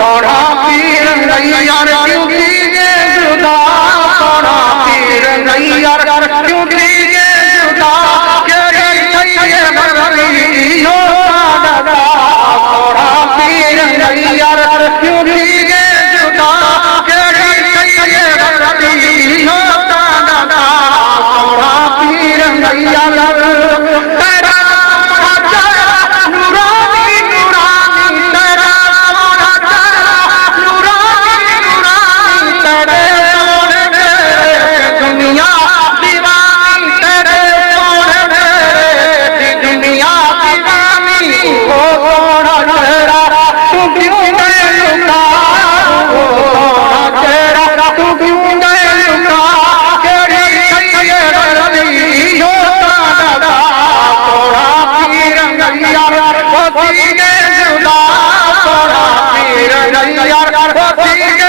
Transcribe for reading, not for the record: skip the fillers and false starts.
सोना पीर नैया क्यों कीजिए जुदा, सोना पीर नैया क्यों कीजिए जुदा, हो दादा सोना पीर नैया क्यों कीजिए जुदा, हो दादा सोना पीर नैया यार